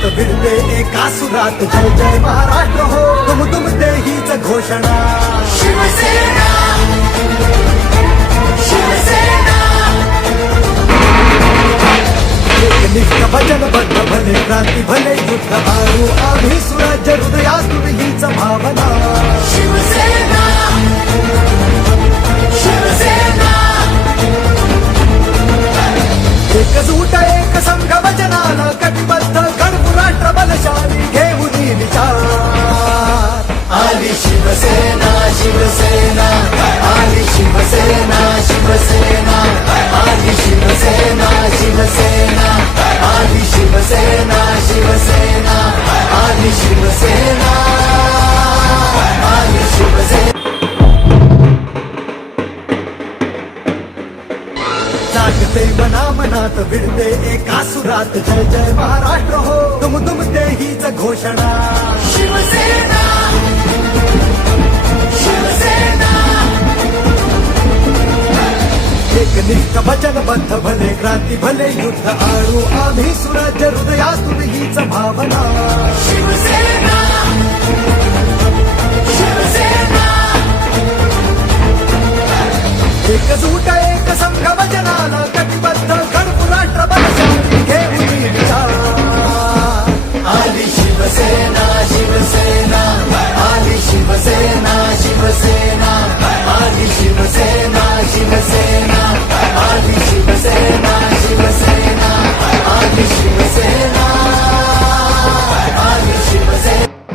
मनात भिडते एका सुरात जय जय महाराष्ट्र हो दुमदुमते हीच घोषणा शिवसेना शिवसेना एकनिष्ठ वचनबद्ध भले क्रांती भले युद्ध आरू आम्ही सुराज्य हृदयातून हीच भावना शिवसेना शिवसेना एकजूट एक संघ वचनाला कटिबद्ध घडवू राष्ट्र बलशाली घेऊन विचार आली शिवसेना शिवसेना आली शिवसेना शिवसेना आली शिवसेना शिवसेना आली शिवसेना शिवसेना आली शिवसेना आली शिवसेना जागते मनामनात भिडते एका सुरात जय जय महाराष्ट्र हो दुमदुमते हीच घोषणा शिवसेना शिवसेना एकनिष्ठ वचनबद्ध भले क्रांती भले युद्ध आरू आम्ही सुराज्य हृदयातून हीच भावना शिवसेना शिवसेना एकजूट एक संघ वचनाला कटिबद्ध घडवू राष्ट्र बलशाली घेऊन विचार आली शिवसेना शिवसेना आली शिवसेना शिवसेना आली शिवसेना शिवसेना आली शिवसेना शिवसेना आली शिवसेना आली शिवसेना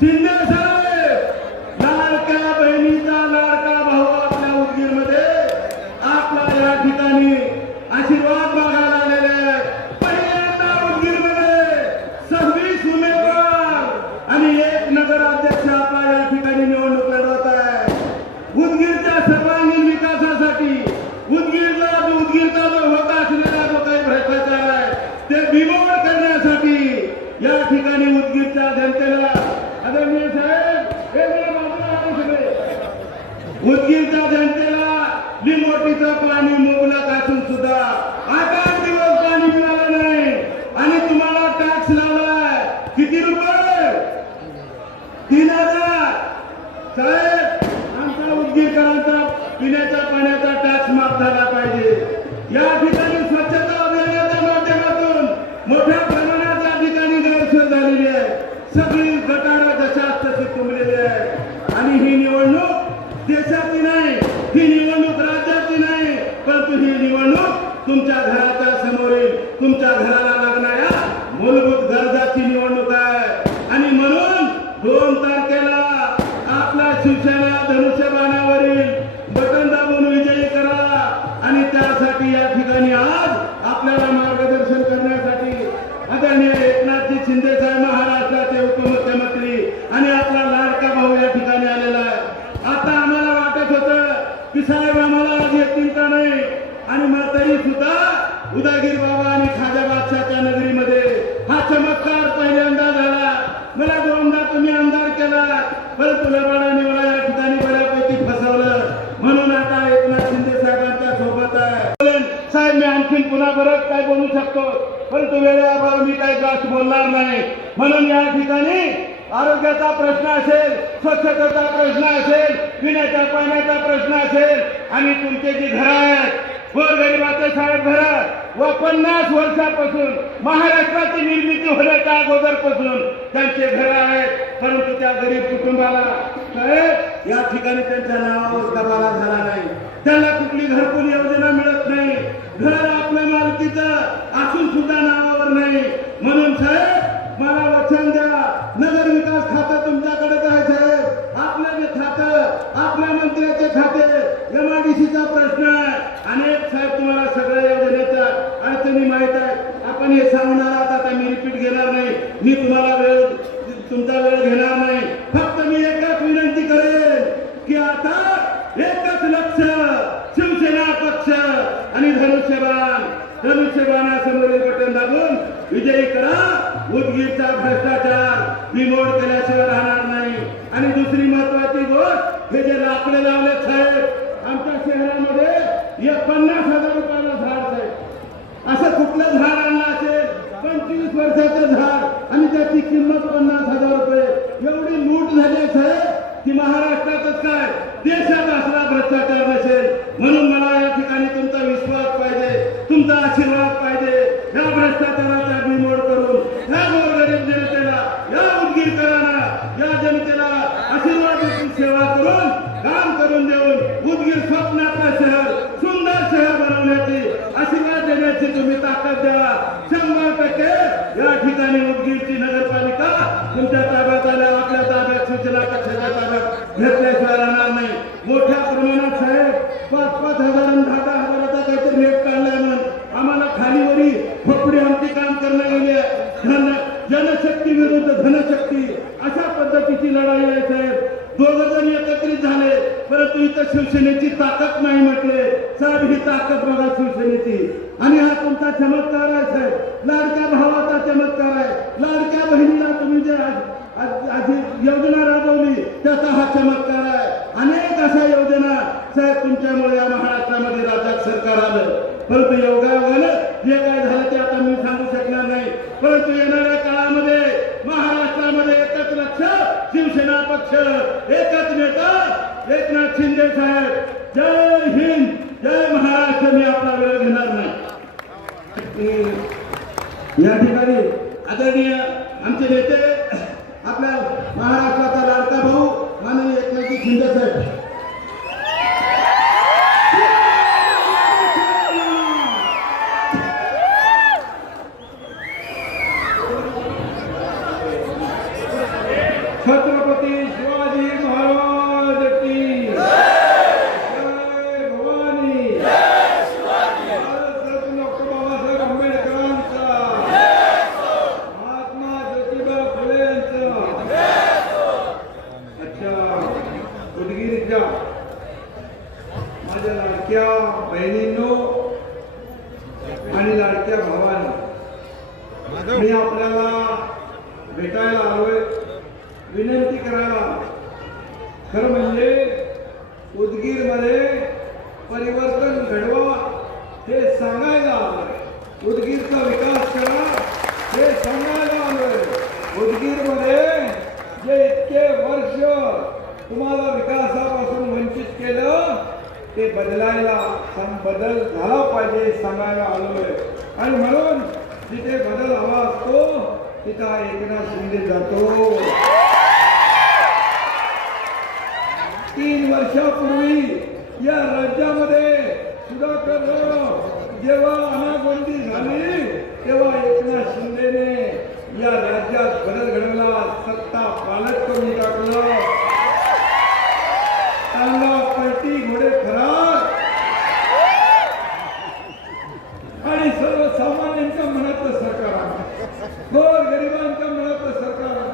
शिंदे साहेब, लाडक्या बहिणीचा लाडका भाऊ आपल्या उदगीरमध्ये आपला या ठिकाणी आशीर्वाद मागायला आलेले आहेत. पहिल्यांदा उदगीरमध्ये 26 उमेदवार आणि 1 नगराध्यक्ष आपला या ठिकाणी निवडणूक लढवत आहे. उदगीरच्या सर्वांगीण विकासासाठी उदगीरचा जो होत असलेला जो काही भ्रष्टाचार आहे ते बिमोड करण्यासाठी या ठिकाणी उदगीरच्या जनतेला आदरणीय साहेब हे जरा बाजूला आले सगळे. उदगीरच्या जनतेला लिंबोटीचं पाणी मुबलक असून सुद्धा 8 दिवस पाणी मिळालं नाही आणि तुम्हाला टॅक्स लावलाय किती रुपये? 3000. साहेब, आमच्या उदगीरकरांचा पिण्याच्या पाण्याचा टॅक्स माफ झाला पाहिजे. या ठिकाणी स्वच्छता अभियानाच्या माध्यमातून मोठ्या प्रमाणात या ठिकाणी गैरसोय झालेली आहे. सगळी गटारं जशाच तशी तुंबलेली आहे आणि ही निवडणूक देशाची नाही, ही निवडणूक राज्याची नाही, परंतु ही निवडणूक तुमच्या घराच्या समोरील तुमच्या घराला लागणाऱ्या मूलभूत गरजाची निवडणूक आहे. आणि म्हणून 2 तारखेला आपला शिवसेना धनुष्यबाणावरील बटन दाबून विजयी करा. आणि त्यासाठी या ठिकाणी आज आपल्याला मार्गदर्शन करण्यासाठी आदरणीय एकनाथजी शिंदे साहेब, महाराष्ट्राचे उपमुख्यमंत्री आणि आपला लाडका भाऊ या ठिकाणी आलेला आहे. आता आम्हाला वाटत होतं की साहेब आम्हाला आज येतील का नाही, आणि मग तरी सुद्धा उदगीर बाबा आणि खाजा बादशाहच्या नगरीमध्ये हा चमत्कार पहिल्यांदा झाला. मला 2दा तुम्ही आमदार केला, परंतु लबाडाने मला या ठिकाणी बऱ्यापैकी फसवलं. म्हणून आता एकनाथ शिंदे साहेबांच्या सोबत आहे. साहेब, मी आणखीन पुन्हा बरंच काय बोलू शकतो, परंतु वेळेअभावी मी काही जास्त बोलणार नाही. म्हणून या ठिकाणी आरोग्याचा प्रश्न असेल, स्वच्छतेचा प्रश्न असेल, पिण्याच्या पाण्याचा प्रश्न असेल आणि तुमचे जी घरं आहेत गोरगरिबाचे साहेब घरं व 50 वर्षापासून महाराष्ट्राची निर्मिती होण्याच्या अगोदरपासून त्यांचे घर आहेत, परंतु त्या गरीब कुटुंबाला साहेब या ठिकाणी त्यांच्या नावावर दबाला झाला नाही. त्यांना कुठली घरकुल योजना मिळत नाही, घर आपल्या मालकीचं असून सुद्धा नावावर नाही. म्हणून साहेब मला वचन द्या, नगर विकास खातं तुमच्याकडेच आहे साहेब. आपलं जे खातं, आपल्या मंत्र्याचे खाते, MIDCचा प्रश्न आहे अनेक. साहेब तुम्हाला सगळ्या योजनेच्या अडचणी माहित आहेत. आपण हे सांगणार आता मी रिपीट घेणार नाही, मी तुम्हाला तुमचा वेळ घेणार नाही. फक्त मी एकच विनंती करेन की आता एकच लक्ष, शिवसेना पक्ष आणि धनुष्यबाणासमोरील बटन दाबून विजयी करा. उदगीरचा भ्रष्टाचार बिमोड केल्याशिवाय राहणार नाही. आणि दुसरी महत्वाची गोष्ट, हे जे लाकडे लावले साहेब आमच्या शहरामध्ये, हे 50,000 रुपयाला झाड साहेब. असं कुठलं झाड आणलं असेल 25 वर्षाचं झाड आणि त्याची किंमत 50,000 रुपये. एवढी लूट झाली साहेब की महाराष्ट्रातच काय देशात असला भ्रष्टाचार नसेल. म्हणून मला या ठिकाणी तुमचा विश्वास पाहिजे, तुमचा आशीर्वाद पाहिजे. या भ्रष्टाचाराचा बिमोड करून या गोरगरीब जनतेला, या उदगीरकरांना, या जनतेला आशीर्वादाची सेवा करून काम करून देऊन उदगीर स्वप्नातलं शहर, सुंदर शहर बनवण्याची, आशीर्वाद देण्याची तुम्ही ताकद द्या. 100% या ठिकाणी उदगीरची नगरपालिका तुमच्या ताब्यात आल्या, आपल्या ताब्यात सूचना कक्षाच्या ताब्यात घेतल्याशिवाय राहणार नाही. मोठ्या प्रमाणात साहेब 5-5 हजार आणि 10-10 हजाराचा काहीतरी रेट काढलाय म्हणून आम्हाला खालीवरी फपडी आमची काम करणं गेली आहे. जनशक्ती विरुद्ध धनशक्ती अशा पद्धतीची लढाई आहे साहेब. 2 जण एकत्रित झाले, परंतु इथं शिवसेनेची ताकद नाही म्हटले. साहेब ही ताकद बघा शिवसेनेची, आणि हा तुमचा चमत्कार आहे साहेब. लाडक्या भावाचा चमत्कार आहे. लाडक्या बहिणीला तुम्ही जे योजना राबवली त्याचा हा चमत्कार आहे. अनेक अशा योजना साहेब तुमच्यामुळे या महाराष्ट्रामध्ये राज्यात सरकार आलं, परंतु योगायोगानं जे काय झालं ते आता मी सांगू शकणार नाही. परंतु येणाऱ्या काळामध्ये महाराष्ट्रामध्ये एकच लक्ष, शिवसेना पक्ष, एकच नेता एकनाथ शिंदे साहेब. जय हिंद, जय महाराष्ट्र. मी आपला वेळ घेणार नाही. या ठिकाणी आदरणीय आमचे नेते, आपल्या महाराष्ट्राचा लाडका भाऊ माननीय एकनाथजी शिंदे साहेब. छत्रपती शिवाजी महाराज की जय भवानी. भारतरत्न डॉक्टर बाबासाहेब आंबेडकरांचा, महात्मा ज्योतिबा फुले यांचा. अच्छा, उदगीरच्या माझ्या लाडक्या बहिणींनो आणि लाडक्या भावांनो, मी आपल्याला भेटायला आलोय, विनंती करायला. खरं म्हणजे उदगीरमध्ये परिवर्तन घडवा हे सांगायला आलोय. उदगीरचा विकास करा हे सांगायला आलोय. उदगीरमध्ये जे इतके वर्ष तुम्हाला विकासापासून वंचित केलं ते बदलायला बदल झाला पाहिजे सांगायला आलोय. आणि म्हणून जिथे बदल हवा असतो तिथं एकनाथ शिंदे जातो. 3 वर्षापूर्वी या राज्यामध्ये सुधाकर जेव्हा अनागोंदी झाली तेव्हा एकनाथ शिंदेने या राज्यात बदल घडवला, सत्ता पालट करून टाकलं. टांगा पलटी, घोडे फरार आणि सर्वसामान्यांच्या मनातलं सरकार आहे, गोरगरिबांच्या मनातलं सरकार आहे,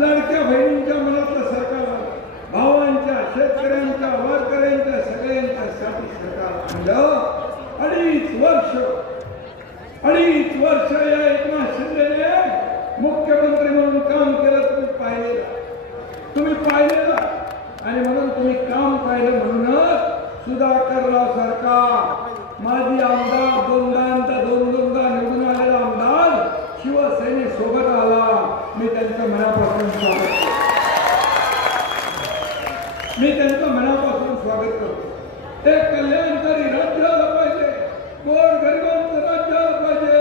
लाडक्या बहिणींच्या मनातलं सरकार आहे, भावांच्या, शेतकऱ्यांच्या, वारकऱ्यांच्या सगळ्यांच्यासाठी सरकार आणलं. 2.5 वर्ष या एकनाथ शिंदेने मुख्यमंत्री म्हणून काम केलं. तुम्ही पाहिलेलं आणि म्हणून तुम्ही काम पाहिलं. म्हणूनच सुधाकरराव सारखा माजी आमदार, दोनदा निवडून आलेला आमदार शिवसेनेसोबत आला. मी त्यांचं मनापासून स्वागत करतो. एक कल्याणकारी राज्य आलं पाहिजे, गोरगरिबांचं राज्य आलं पाहिजे,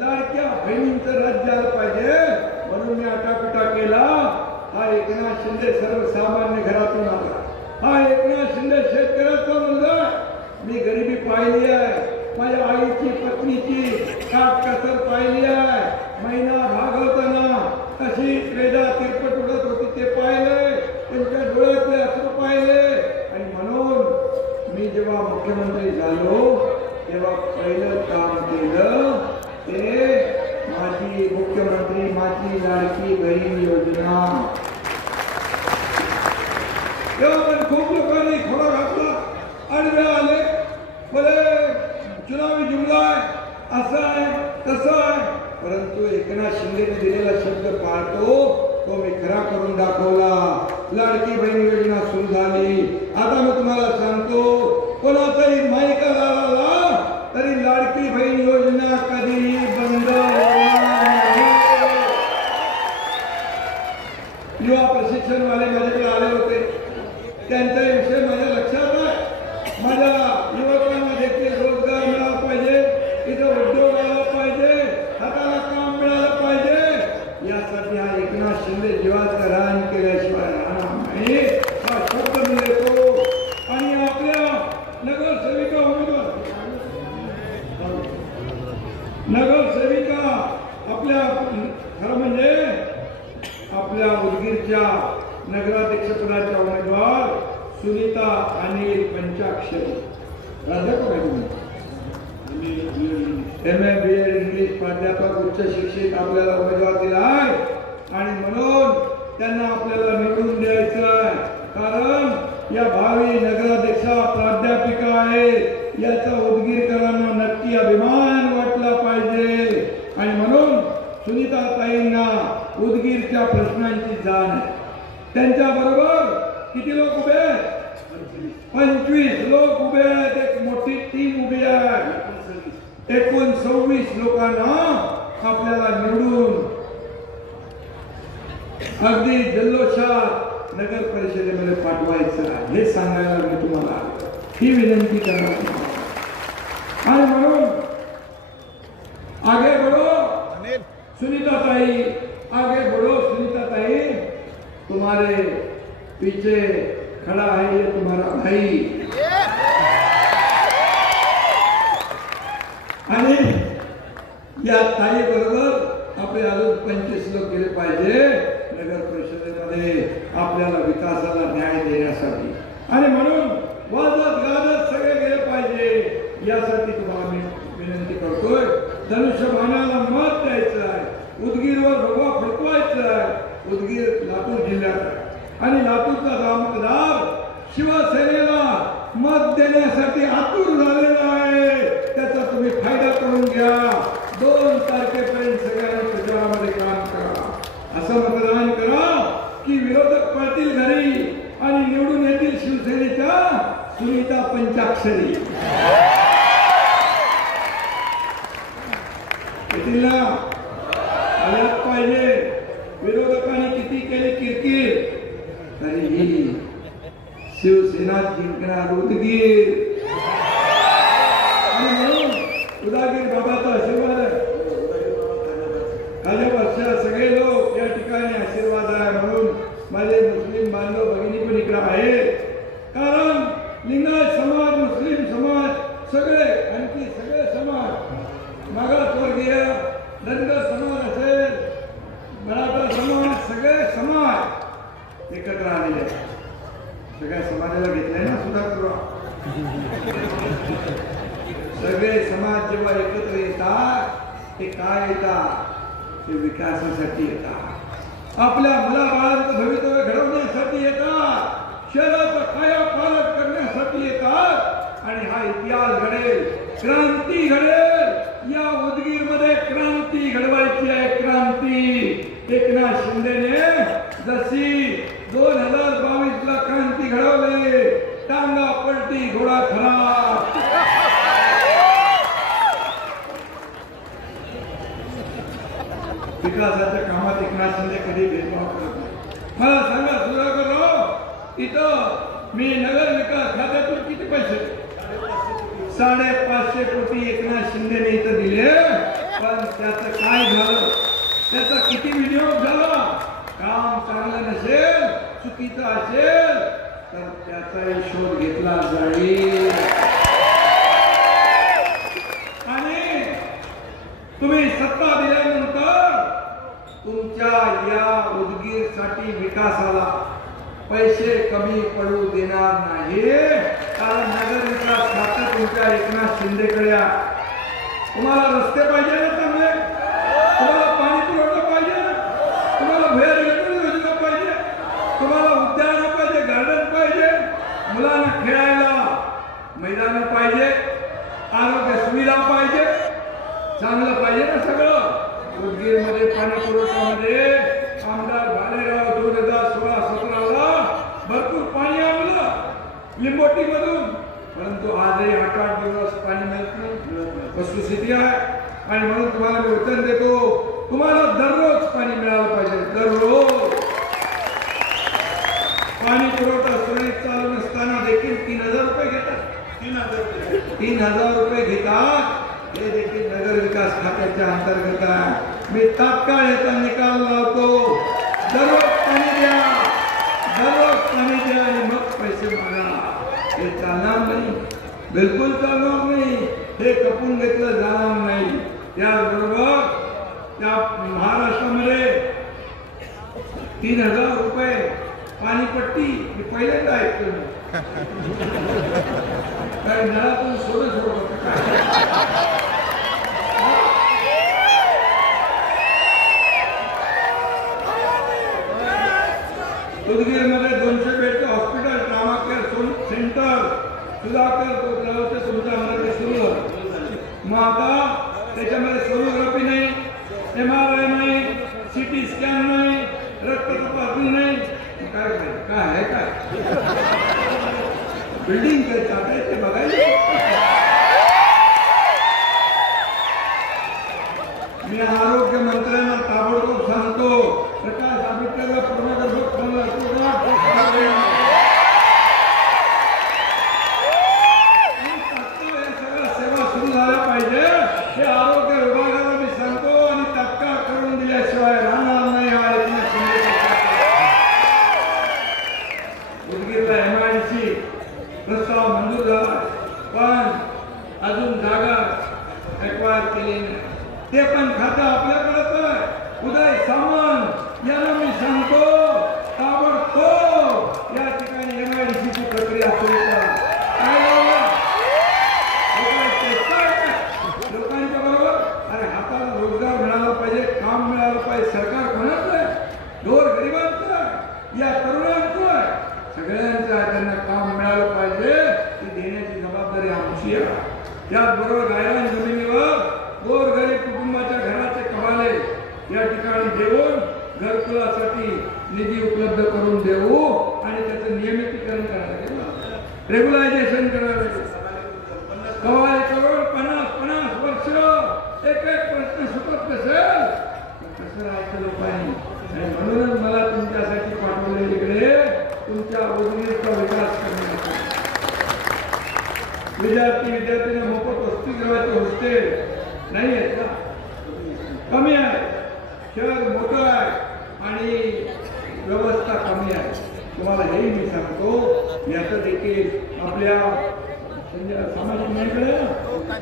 लाडक्या बहिणींचं राज्य आलं पाहिजे. म्हणून मी आटापिटा केला. हा एकनाथ शिंदे सर्वसामान्य घरातून आला. हा एकनाथ शिंदे शेतकऱ्याचा मुलगा. मी गरिबी पाहिली आहे, माझ्या आईची पत्नीची काटकसर पाहिली आहे, महिना भागवताना कशी वेदा तिरपट उडत होती ते पाहिले, त्यांच्या डोळ्यातले अश्रू पाहिले. आणि म्हणून मी जेव्हा मुख्यमंत्री झालो तेव्हा पहिलं काम केलं ते माझी मुख्यमंत्री माझी लाडकी बहीण योजना. तेव्हा पण खूप लोकांनी खोडा घातला, आडवे आले, बोले चुनावी जुमला आहे, असं आहे तसं आहे. परंतु एकनाथ शिंदेने दिलेला शब्द पाळतो तो मी खरा करून दाखवला. लाडकी बहीण योजना सुरू झाली. आता मी तुम्हाला सांगतो, कोणाचाही मायका झाला तरी लाडकी बहीण योजना कधीही बंद होणार नाही. युवा प्रशिक्षणवाले माझ्याकडे आले होते, त्यांचा विषय माझ्या लक्षात आहे. माझ्या युवकांना देखील रोजगार मिळाला पाहिजे, इथं उद्योग आला पाहिजे, हाताला काम मिळालं पाहिजे. यासाठी हा एकनाथ शिंदे जीवाचं रान केल्याशिवाय राहणार नाही हा शब्द मी देतो. आणि आपल्या नगरसेविका आपल्या खरं म्हणजे आपल्या उदगीरच्या नगराध्यक्षपदाच्या उमेदवार Sunita Anil Panchakshari, MA BA English प्राध्यापक उच्च शिक्षित आपल्याला उमेदवार दिला आहे. आणि म्हणून त्यांना आपल्याला निवडून द्यायचं आहे. कारण या भावी नगराध्यक्षा प्राध्यापिका आहेत, याचा उदगीरकरांना नक्की अभिमान वाटला पाहिजे. आणि म्हणून सुनीता ताईंना उदगीरच्या प्रश्नांची जाण आहे. त्यांच्या बरोबर किती लोक उभे आहेत? 25 लोक उभे आहेत. एक मोठी टीम उभी आहे. एकूण 26 लोकांना आपल्याला निवडून अगदी जल्लोषात नगर परिषदेमध्ये पाठवायचं आहे हे सांगायला मी तुम्हाला ही विनंती करणार. आणि म्हणून आगे बढ़ो सुनीता ताई, आगे बढ़ो सुनीता ताई, तुम्हारे पीछे खड़ा है ये तुम्हारा भाई. आणि या ताई बरोबर आपले अजून 25 लोक गेले पाहिजे नगर परिषदेमध्ये. आपल्याला विकासाला न्याय देण्यासाठी. आणि म्हणून वाजत गाजत सगळे गेले पाहिजे यासाठी तुम्हाला मी विनंती करतोय. धनुष्यबाणाला मत द्यायचं आहे. उदगीरवर भगवा फडकवायचं आहे. उदगीर लातूर जिल्ह्यात आहे आणि लातूरचा मतदार शिवसेनेला मत देण्यासाठी आतुर झालेला आहे. त्याचा तुम्ही फायदा करून घ्या. 2 तारखेपर्यंत सगळ्यांनी प्रचारामध्ये काम करा. असं मतदान करा की विरोधक पळतील घरी आणि निवडून येतील शिवसेनेच्या सुनीता पंचाक्षरी. येतील ना? आल्याच पाहिजे. विरोधकांनी किती केली किरकिर तरीही शिवसेना जिंकणार उदगीर. आणि म्हणून उदागीर बाबाचा आशीर्वाद आहे. काही वर्ष सगळे लोक या ठिकाणी आशीर्वाद आहे. म्हणून माझे मुस्लिम बांधव भगिनी पण इकडे आहे. कारण लिंगायत समाज, मुस्लिम समाज सगळे, आणखी सगळे समाज, मागासवर्गीय, धनगर समाज असेल, मराठा समाज, सगळे समाज एकत्र आलेले आहेत. सगळ्या समाजाला घेतलंय ना सुधाकर. सगळे समाज जेव्हा एकत्र येतात ते काय येतात? ते विकासासाठी येतात. आपल्या मुलाबाळांचं भवितव्य घडवण्यासाठी येतात. शहराचा कायापालट करण्यासाठी येतात. आणि हा इतिहास घडेल, क्रांती घडेल. या उदगीरमध्ये क्रांती घडवायची आहे. क्रांती. एकनाथ शिंदेने जशी 2022ला क्रांती घडवली, टांगा पलटी घोडा खराब. विकासाच्या कामात एकनाथ शिंदे कधी भेदभाव करत नाही. मला सांगा सुधाकरराव, इथं मी नगर विकास खात्यातून किती पैसे? 550 कोटी एकनाथ शिंदेने इथं दिले. पण त्याचं काय झालं? त्याचा किती विनियोग झाला? काम चांगलं नसेल, चुकीचं असेल तर त्याचाही शोध घेतला जाईल. आणि तुम्ही सत्ता दिल्यानंतर तुमच्या या उदगीरसाठी विकासाला पैसे कमी पडू देणार नाही. कारण नगर विकास खातं तुमच्या एकनाथ शिंदेकडे आहे. तुम्हाला रस्ते पाहिजे ना चांगले? तुम्हाला पाणी पुरवठा पाहिजे ना? तुम्हाला भुयारी गटर योजना पाहिजे? तुम्हाला उद्यान पाहिजे, गार्डन पाहिजे, मुलांना खेळायला मैदान पाहिजे, आरोग्य सुविधा पाहिजे, चांगलं पाहिजे ना सगळं. उदगीरमध्ये पाणी पुरवठ्यामध्ये आमदार भालेराव 2016-17ला भरपूर पाणी आणलं लिंबोटीमधून. परंतु आजही 8-8 दिवस पाणी मिळत नाही. वस्तुस्थिती आहे. आणि म्हणून तुम्हाला मी वचन देतो, तुम्हाला दररोज पाणी मिळालं पाहिजे. दररोज पाणी पुरवठा सुरळीत चालू नसताना देखील 3000 रुपये घेतात. 3000 रुपये घेतात. हे देखील नगर विकास खात्याच्या अंतर्गत आहे. मी तात्काळ याचा निकाल लावतो. दररोज पाणी द्या, दररोज पाणी द्या आणि मग पैसे मागा. हे चालणार नाही, बिलकुल चालणार नाही. हे कपून घेतलं जाणार नाही. त्याचबरोबर त्या महाराष्ट्रामध्ये 3000 रुपये पाणीपट्टी मी पहिल्यांदा ऐकतो. काय नळातून सोडत उदगीरमध्ये 200 बेडचं hospital, trauma care centre Sudhakar तुमच्या मध्ये सुरू झालं. मग आता त्याच्यामध्ये सोनोग्राफी नाही, MRI नाही, CT स्कॅन नाही, रक्त तपासणी नाही. काय काय आहे काय? बिल्डिंग करतात ते बघायला. मी आरोग्य मंत्र्यांना ताबडतोब सांगतो, प्रकाश आंबेडकरला पूर्णगर्भ सेवा सुरू झाल्या पाहिजे. हे आरोग्य विभागाला मी सांगतो आणि तात्काळ करून दिल्याशिवाय राहणार नाही. हा उदगीरला MIDC प्रस्ताव मंजूर झाला. या तरुणांचं आहे, सगळ्यांचं आहे. त्यांना काम मिळालं पाहिजे ती देण्याची जबाबदारी आमची आहे. त्याचबरोबर गायरान जमिनीवर गोरगरीब कुटुंबाच्या घराचे कमाले या ठिकाणी देऊन घरकुलासाठी निधी उपलब्ध करून देऊ आणि त्याचं नियमितीकरण करायला रेग्युलायझेशन करायला कवाले करून 50 वर्ष एक प्रश्न सुटत नसेल कसं राहायचं लोकांनी. आणि म्हणूनच मला तुमच्यासाठी पाठवले इकडे तुमच्या उद्योगाचा विकास करण्यासाठी. विद्यार्थ्यांना मोफत वसतिगृहाचे हॉस्टेल नाही आहेत का? कमी आहे. शहर मोठं आहे आणि व्यवस्था कमी आहे. तुम्हाला हेही मी सांगतो. याचं देखील आपल्या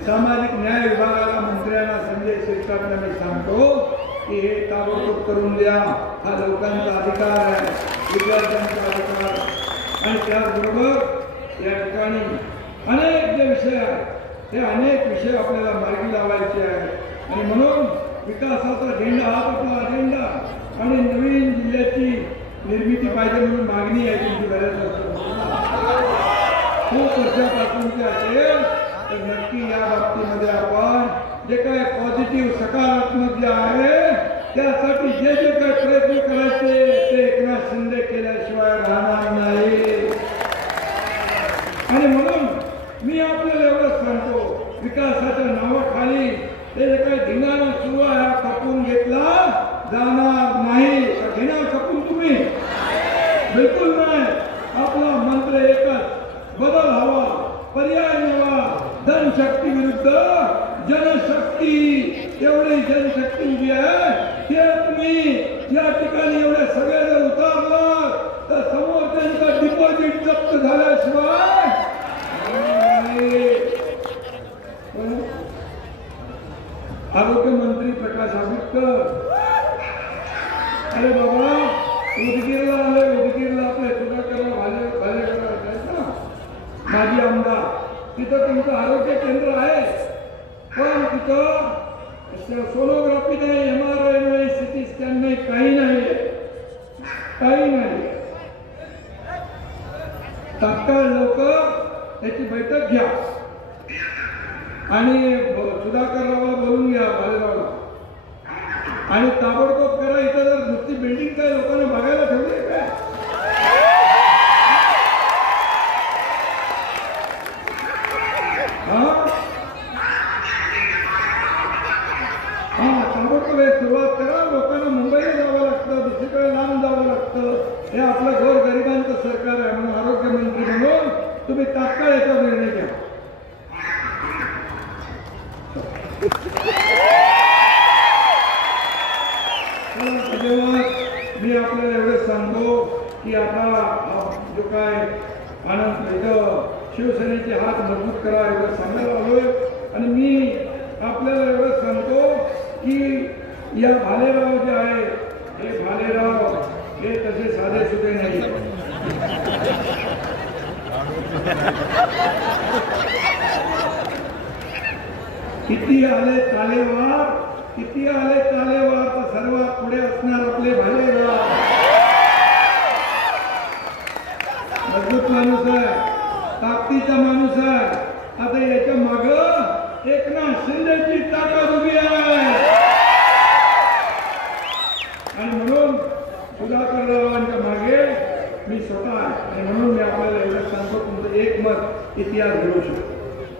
सामाजिक न्याय विभागाला मंत्र्यांना संजय शिरसाटांना मी सांगतो की हे ताबडतोब करून द्या. हा लोकांचा अधिकार आहे, विद्यार्थ्यांचा अधिकार. आणि त्याचबरोबर या ठिकाणी अनेक जे विषय आहेत हे अनेक विषय आपल्याला मार्गी लावायचे आहेत. आणि म्हणून विकासाचा झेंडा हा आपला अजेंडा आणि नवीन जिल्ह्याची निर्मिती पाहिजे म्हणून मागणी आहे तुमची बऱ्याच खूप वर्षापासूनची असेल तर नक्की या बाबतीमध्ये आपण जे काही पॉझिटिव्ह सकारात्मक जे आहे त्यासाठी जे जे काही प्रयत्न करायचे ते एकनाथ शिंदे केल्याशिवाय राहणार नाही. आणि म्हणून मी आपल्याला एवढंच सांगतो विकासाच्या नावाखाली ते जे काही धिंगाणा सुरू आहे हा खपून घेतला जाणार नाही. घेणार खपून तुम्ही? बिलकुल नाही. आपला मंत्र एकच, बदल हवा, पर्याय नवा, जनशक्ती विरुद्ध जनशक्ती. एवढी जनशक्ती जी आहे ते तुम्ही या ठिकाणी एवढे सगळे जर उतारलं तर समोर त्यांचा डिपॉझिट जप्त झाल्याशिवाय आरोग्यमंत्री प्रकाश आंबेडकर अरे बाबा उदगीरला आले. उदगीरला आपल्या सुधाकरला भालेकरला माजी आमदार तिथं तुमचं आरोग्य केंद्र आहे पण तिथं सोनोग्राफी नाही, MRI नाही, CT स्कॅन नाही, काही नाही. तात्काळ लवकर त्याची बैठक घ्या आणि सुधाकररावला बोलून घ्या भालेरावला आणि ताबडतोब करा. इथं जर नुसती बिल्डिंग काय लोकांना बघायला ठेवली काय? ताबडतोब सुरुवात करा. लोकांना मुंबईला जावं लागतं, दुसरीकडे लांब जावं लागतं. हे आपलं गोरगरिबांचं सरकार आहे. म्हणून आरोग्यमंत्री म्हणून तुम्ही तात्काळ याचा निर्णय घ्या. मी आपल्याला एवढंच सांगतो की आता जो काय आनंद इथं शिवसेनेचे हात मजबूत करा एवढं सांगायला आलोय. आणि मी आपल्याला एवढंच सांगतो की या भालेराव जे आहे हे भालेराव हे तसे साधे सुधे नाही. किती आले तालेवार, किती आले तालेवार तर सर्वात पुढे असणार आपले भालेराव. मजबूत माणूस आहे, ताकदीचा माणूस आहे. आता याच्या माग एकनाथ शिंदेची ताकद उभी आहे. आणि म्हणून सुधाकररावांच्या मागे मी स्वतः आहे. आणि म्हणून मी आपल्याला एवढं सांगतो तुमचं एक मत इतिहास घडवू शकतो.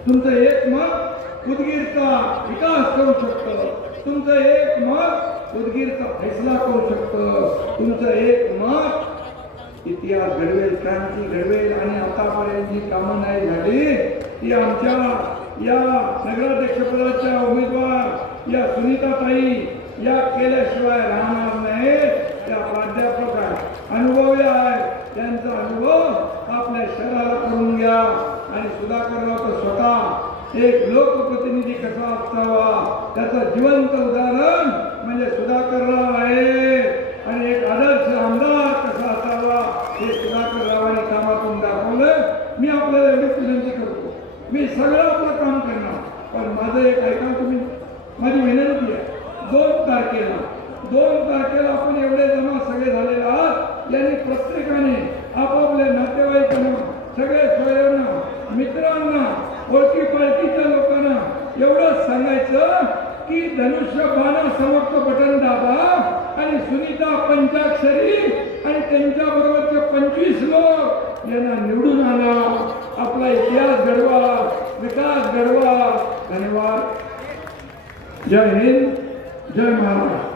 तुमचं एक मत उदगीरचा विकास करू शकतं. तुमचं एक मत उदगीरचा फैसला करू शकतं. तुमचं एक मत इतिहास घडवेल, क्रांती घडवेल. आणि आतापर्यंत जी कामं नाही झाली ती आमच्या या नगराध्यक्षपदाच्या उमेदवार या सुनीताताई या केल्याशिवाय राहणार नाही. त्या प्राध्यापक आहे, अनुभवी आहे. त्यांचा अनुभव आपल्या शहराला करून घ्या. आणि सुधाकरराव तर स्वतः एक लोकप्रतिनिधी कसा असावा त्याचं जिवंत उदाहरण म्हणजे सुधाकरराव आहे. आणि एक आदर्श आमदार कसा असावा हे सुधाकररावांनी कामातून दाखवलं. मी आपल्याला एवढीच विनंती करतो, मी सगळं आपलं काम करणार. पण माझं एक ऐका तुम्ही, माझी विनंती आहे 2 तारखेला आपण एवढे जमा सगळे झालेले आहात. यांनी प्रत्येकाने आपापल्या नातेवाईकांना, सगळ्या सोयऱ्यांना, मित्रांना, ओळखी पाळखीच्या लोकांना एवढंच सांगायचं की धनुष्यबाणा समोरचं बटन दाबा आणि सुनीता पंचाक्षरी आणि त्यांच्या बरोबरचे 25 लोक यांना निवडून आणा, आपला इतिहास घडवा, विकास घडवा. धन्यवाद. जय हिंद, जय महाराष्ट्र.